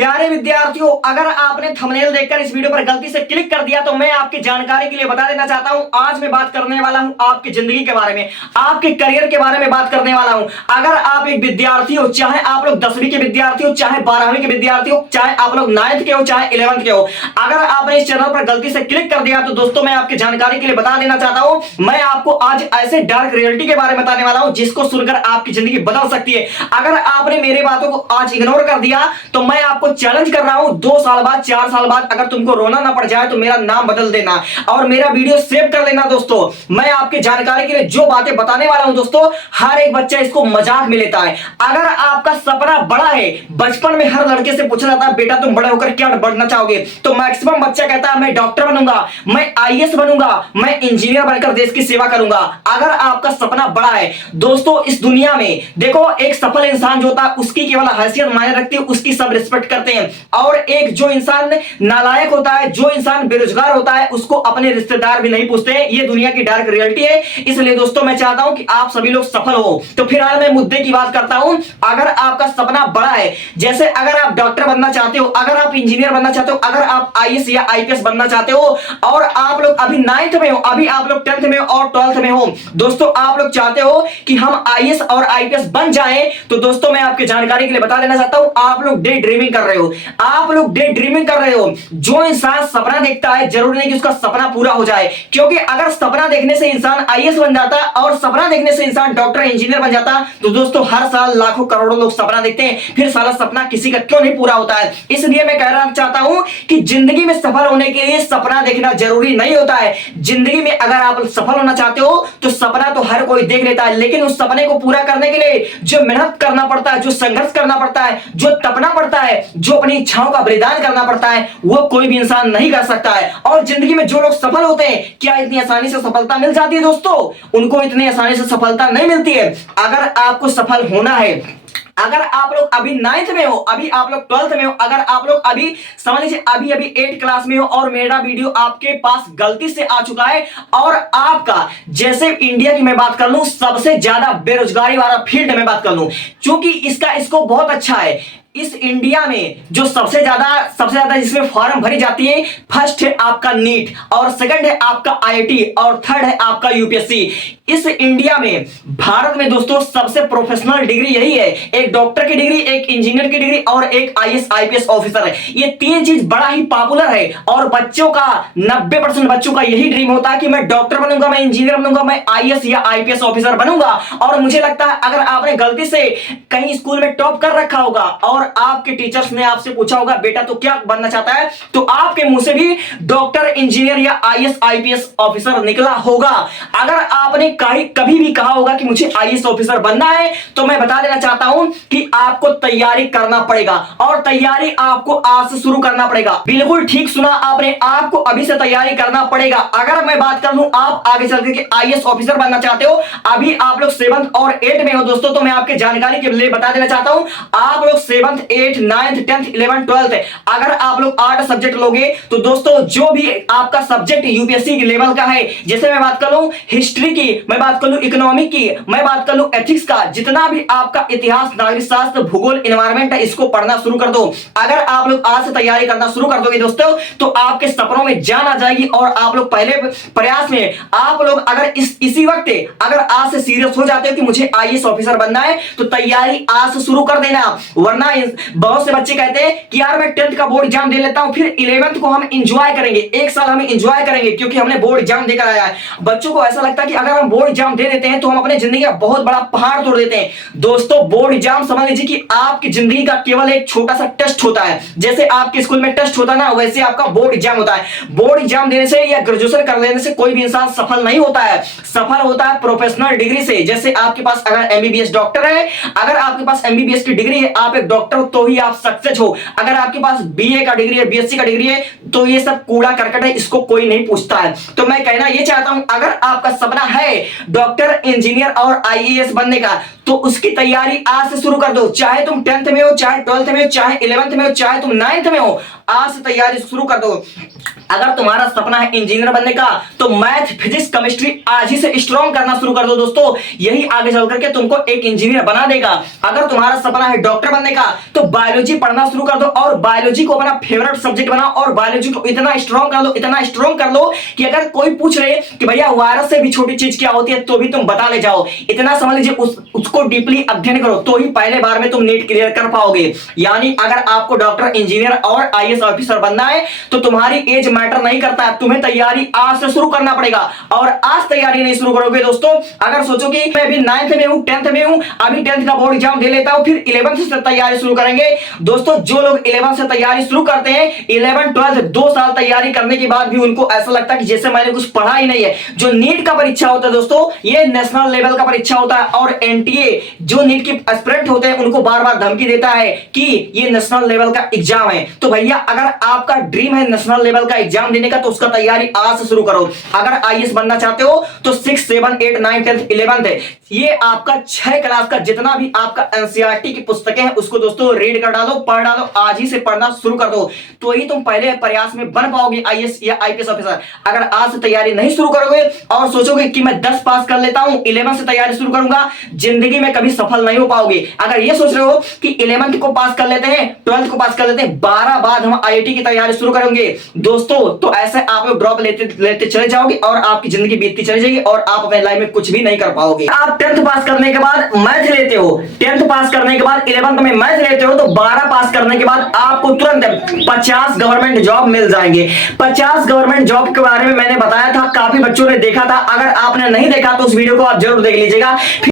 प्यारे विद्यार्थियों, अगर आपने थंबनेल देखकर इस वीडियो पर गलती से क्लिक कर दिया तो मैं आपकी जानकारी के लिए बता देना चाहता हूं। आज मैं बात करने वाला हूं आपकी जिंदगी के बारे में, आपके करियर के बारे में बात करने वाला हूं। अगर आप एक विद्यार्थी हो, चाहे आप लोग 10वीं के विद्यार्थी हो, चाहे 12वीं के विद्यार्थी हो, चाहे आप लोग 9th के हो, चाहे 11th के हो, अगर आपने इस चैनल पर गलती से क्लिक कर दिया तो दोस्तों मैं आपकी जानकारी के लिए बता देना चाहता हूं। मैं आपको आज ऐसे डार्क रियलिटी के बारे में बताने वाला हूं जिसको सुनकर आपकी जिंदगी बदल सकती है। अगर आपने मेरी बातों को आज इग्नोर कर दिया तो मैं आपको चैलेंज कर रहा हूं, 2 साल बाद, 4 साल बाद अगर तुमको रोना ना पड़ जाए तो मेरा नाम बदल देना और मेरा वीडियो सेव कर लेना। दोस्तों मैं आपकी जानकारी के लिए जो बातें बताने वाला हूं दोस्तों, हर एक बच्चा इसको मजाक में लेता है। अगर आपका सपना बड़ा है, बचपन में हर लड़के से पूछा जाता है बेटा तुम बड़े होकर क्या बनना चाहोगे, तो मैक्सिमम बच्चा कहता है मैं डॉक्टर बनूंगा, मैं आईएएस बनूंगा, मैं इंजीनियर बनकर देश की सेवा करूंगा। अगर आपका सपना बड़ा है दोस्तों, इस दुनिया में देखो एक सफल इंसान जो होता है उसकी केवल हैसियत मायने रखती है, उसकी सब रिस्पेक्ट करते हैं, और एक जो इंसान नालायक होता है, जो इंसान बेरोजगार होता है, उसको अपने रिश्तेदार भी नहीं पूछते हैं। ये दुनिया की डार्क रियलिटी है। इसलिए दोस्तों मैं चाहता हूं कि आप सभी लोग सफल हो। तो फिलहाल मैं मुद्दे की बात करता हूं। अगर आपका सपना बड़ा है, जैसे अगर आप डॉक्टर बनना चाहते हो, अगर आप इंजीनियर बनना चाहते हो, अगर आप आईएएस या आईपीएस बनना चाहते हो, और आप लोग अभी 9th में हो, अभी आप लोग 10th में हो और 12th में हो, दोस्तों आप लोग चाहते हो कि हम आईएएस और आईपीएस बन जाएं, तो दोस्तों मैं आपकी जानकारी के लिए बता देना चाहता हूं, आप लोग डे ड्रीमिंग कर रहे हो, आप लोग डे ड्रीमिंग कर रहे हो। जो इंसान सपना देखता है जरूरी नहीं कि उसका सपना पूरा हो जाए, क्योंकि अगर सपना देखने से इंसान आईएएस बन जाता और सपना देखने से इंसान डॉक्टर इंजीनियर बन जाता तो दोस्तों हर साल लाखों करोड़ों लोग सपना देखते हैं, फिर साला सपना किसी का क्यों नहीं पूरा होता है। इसलिए मैं कहना चाहता हूं कि जिंदगी में सफल होने के लिए सपना देखना जरूरी नहीं होता है। जिंदगी में अगर आप सफल होना चाहते हो तो सपना तो हर कोई देख लेता है, लेकिन उस सपने को पूरा करने के लिए जो मेहनत करना पड़ता है, जो संघर्ष करना पड़ता है, जो तपना पड़ता है, जो अपनी इच्छाओं का बलिदान करना पड़ता है, वो कोई भी इंसान नहीं कर सकता है। और जिंदगी में जो लोग सफल होते हैं, क्या इतनी आसानी से सफलता मिल जाती है दोस्तों? उनको इतनी आसानी से सफलता नहीं मिलती है। अगर आपको सफल होना है, अगर आप लोग अभी 9th में हो, अभी आप लोग 12th में हो, अगर आप लोग अभी समझ लीजिए अभी 8th क्लास में हो और मेरा वीडियो आपके पास गलती से आ चुका है, और आपका जैसे इंडिया की मैं बात कर लूं सबसे ज्यादा बेरोजगारी वाला फील्ड में बात कर लूं, क्योंकि इसका स्कोप बहुत अच्छा है। इस इंडिया में जो सबसे ज्यादा जिसमें फॉर्म भरी जाती है, फर्स्ट है आपका नीट, और सेकंड है आपका आईआईटी, और थर्ड है आपका यूपीएससी। इस इंडिया में, भारत में दोस्तों सबसे प्रोफेशनल डिग्री यही है, एक डॉक्टर की डिग्री, एक इंजीनियर की डिग्री और एक आईएएस आईपीएस ऑफिसर है। ये तीन चीज बड़ा ही पॉपुलर है, और बच्चों का 90% बच्चों का यही ड्रीम होता है कि मैं डॉक्टर बनूंगा, मैं इंजीनियर बनूंगा, मैं आईएएस या आईपीएस ऑफिसर बनूंगा। और मुझे लगता है अगर आपने गलती से कहीं स्कूल में टॉप कर रखा होगा और आपके टीचर्स ने आपसे पूछा होगा बेटा तो क्या बनना चाहता है, तो आपके मुंह से भी डॉक्टर, इंजीनियर या आईएएस आईपीएस ऑफिसर निकला होगा। अगर आपने कभी भी कहा होगा कि मुझे आईएएस ऑफिसर बनना है, तो मैं बता देना चाहता हूं कि आपको तैयारी करना पड़ेगा, और तैयारी आपको आज से शुरू करना पड़ेगा। बिल्कुल ठीक सुना आपने, आपको अभी से तैयारी करना पड़ेगा। अगर मैं बात कर लूं आप आगे चल के आईएएस ऑफिसर बनना चाहते हो, अभी आप लोग 7th और 8th में हो दोस्तों, तो मैं आपके जानकारी के लिए बता देना चाहता हूं, आप लोग 7th 8th 9th 10th 11th 12th अगर आप लोग 8 सब्जेक्ट लोगे तो दोस्तों जो भी आपका सब्जेक्ट यूपीएससी के लेवल का है, जैसे मैं बात कर लूं हिस्ट्री की, मैं बात कर लूं इकोनॉमिक की, मैं बात कर लूं एथिक्स का, जितना भी आपका इतिहास, नागरिक शास्त्र, भूगोल, एनवायरमेंट है, इसको पढ़ना शुरू कर दो। अगर आप लोग आज से तैयारी करना शुरू कर दोगे दोस्तों, तो आपके सपनों में जान आ जाएगी, और आप लोग पहले प्रयास में आप लोग अगर इसी वक्त अगर आज से सीरियस हो जाते हो कि मुझे आईएएस ऑफिसर बनना है, तो तैयारी आज से शुरू कर देना। वरना बहुत से बच्चे कहते हैं कि यार मैं 10th का बोर्ड एग्जाम दे लेता हूं, फिर 11th को हम एंजॉय करेंगे, एक साल हम एंजॉय करेंगे क्योंकि हमने बोर्ड एग्जाम देकर आया है। बच्चों को ऐसा लगता है कि अगर हम बोर्ड एग्जाम दे देते हैं तो हम अपने जिंदगी का बहुत बड़ा पहाड़ तोड़ देते हैं। दोस्तों बोर्ड एग्जाम समझ लीजिए कि आपकी जिंदगी का केवल एक छोटा सा टेस्ट होता है। जैसे आपके स्कूल में टेस्ट होता है ना, वैसे आपका बोर्ड एग्जाम होता है। बोर्ड एग्जाम देने से या ग्रेजुएशन कर लेने से कोई भी इंसान सफल नहीं होता है, सफल होता है प्रोफेशनल डिग्री से। जैसे आपके पास अगर एमबीबीएस डॉक्टर है, अगर आपके पास एमबीबीएस की डिग्री है, आप एक डॉक्टर तो ही आप सक्सेस हो। अगर आपके पास बीए का डिग्री है, बीएससी का डिग्री है, तो ये सब कूड़ा करकट है, इसको कोई नहीं पूछता है। तो मैं कहना ये चाहता हूं, अगर आपका सपना है डॉक्टर, इंजीनियर और आईएएस बनने का, तो उसकी तैयारी आज से शुरू कर दो। चाहे तुम 10th में हो, चाहे 12th में हो, चाहे 11th में हो, चाहे तुम 9th में हो, आज से तैयारी शुरू कर दो। अगर तुम्हारा सपना है इंजीनियर बनने का तो मैथ फिजिक्स केमिस्ट्री आज ही से स्ट्रॉन्ग करना शुरू कर दो दोस्तों, यही आगे चल करके तुमको एक इंजीनियर बना देगा। अगर तुम्हारा सपना है डॉक्टर बनने का तो बायोलॉजी पढ़ना शुरू कर दो और बायोलॉजी को अपना फेवरेट सब्जेक्ट बनाओ और बायोलॉजी को इतना स्ट्रॉन्ग कर लो, इतना स्ट्रॉन्ग कर लो कि अगर कोई पूछ रहे कि भैया वायरस से भी छोटी चीज क्या होती है तो भी तुम बता ले जाओ। इतना समझ लीजिए उसको डीपली अध्ययन करो तो ही पहले बार में तुम नीट क्लियर कर पाओगे। यानी अगर आपको डॉक्टर इंजीनियर और आईएएस ऑफिसर बनना है तो तुम्हारी एज मैटर नहीं करता है, तुम्हें तैयारी आज से शुरू करना पड़ेगा। और आज तैयारी नहीं शुरू करोगे दोस्तों, अगर सोचो कि मैं अभी 9th में हूं 10th में हूं, अभी 10th का बोर्ड एग्जाम दे लेता हूं फिर 11th से तैयारी शुरू करेंगे। दोस्तों जो लोग 11th से तैयारी शुरू करते हैं 11 12 2 साल तैयारी करने के बाद भी उनको ऐसा लगता है कि जैसे मैंने कुछ पढ़ा ही नहीं है। जो नीट का परीक्षा होता है दोस्तों ये नेशनल लेवल का परीक्षा होता है और एनटीए जो नीट के एस्पिरेंट होते हैं उनको बार बार धमकी देता है कि ये नेशनल लेवल का एग्जाम है। तो भैया अगर आपका ड्रीम है नेशनल लेवल का एग्जाम देने का तो उसका तैयारी आज से शुरू करो। अगर आईएएस बनना चाहते हो तो 6 7 8 9 10 11th है, ये आपका 6 क्लास का जितना भी आपका एनसीईआरटी की पुस्तकें हैं उसको दोस्तों रीड कर डालो, पढ़ डालो, आज ही से पढ़ना शुरू कर दो तो ही तुम पहले प्रयास में बन पाओगे आईएएस या आईपीएस ऑफिसर। अगर आज से तैयारी नहीं शुरू करोगे और सोचोगे कि मैं 10 पास कर लेता हूं 11 से तैयारी शुरू करूंगा, जिंदगी में कभी सफल नहीं हो पाओगे। अगर ये सोच रहे हो कि 11th को पास कर लेते हैं 12th को पास कर लेते हैं 12 बाद हम आईआईटी की तैयारी शुरू करेंगे दोस्तों, तो ऐसे आप लोग ड्रॉप लेते चले जाओगे और आपकी जिंदगी बीतती चली जाएगी और आप अपने लाइफ में कुछ भी नहीं कर पाओगे। आप 10th पास करने के बाद मैथ लेते हो, 10th पास करने के बाद 11th में मैथ लेते हो तो 12 पास करने के बाद आपको तुरंत 50 गवर्नमेंट जॉब मिल जाएंगे। 50 गवर्नमेंट जॉब के बारे में मैंने बताया था, काफी बच्चों ने देखा था, अगर आपने नहीं देखा तो उस वीडियो को आप जरूर देख लीजिएगा।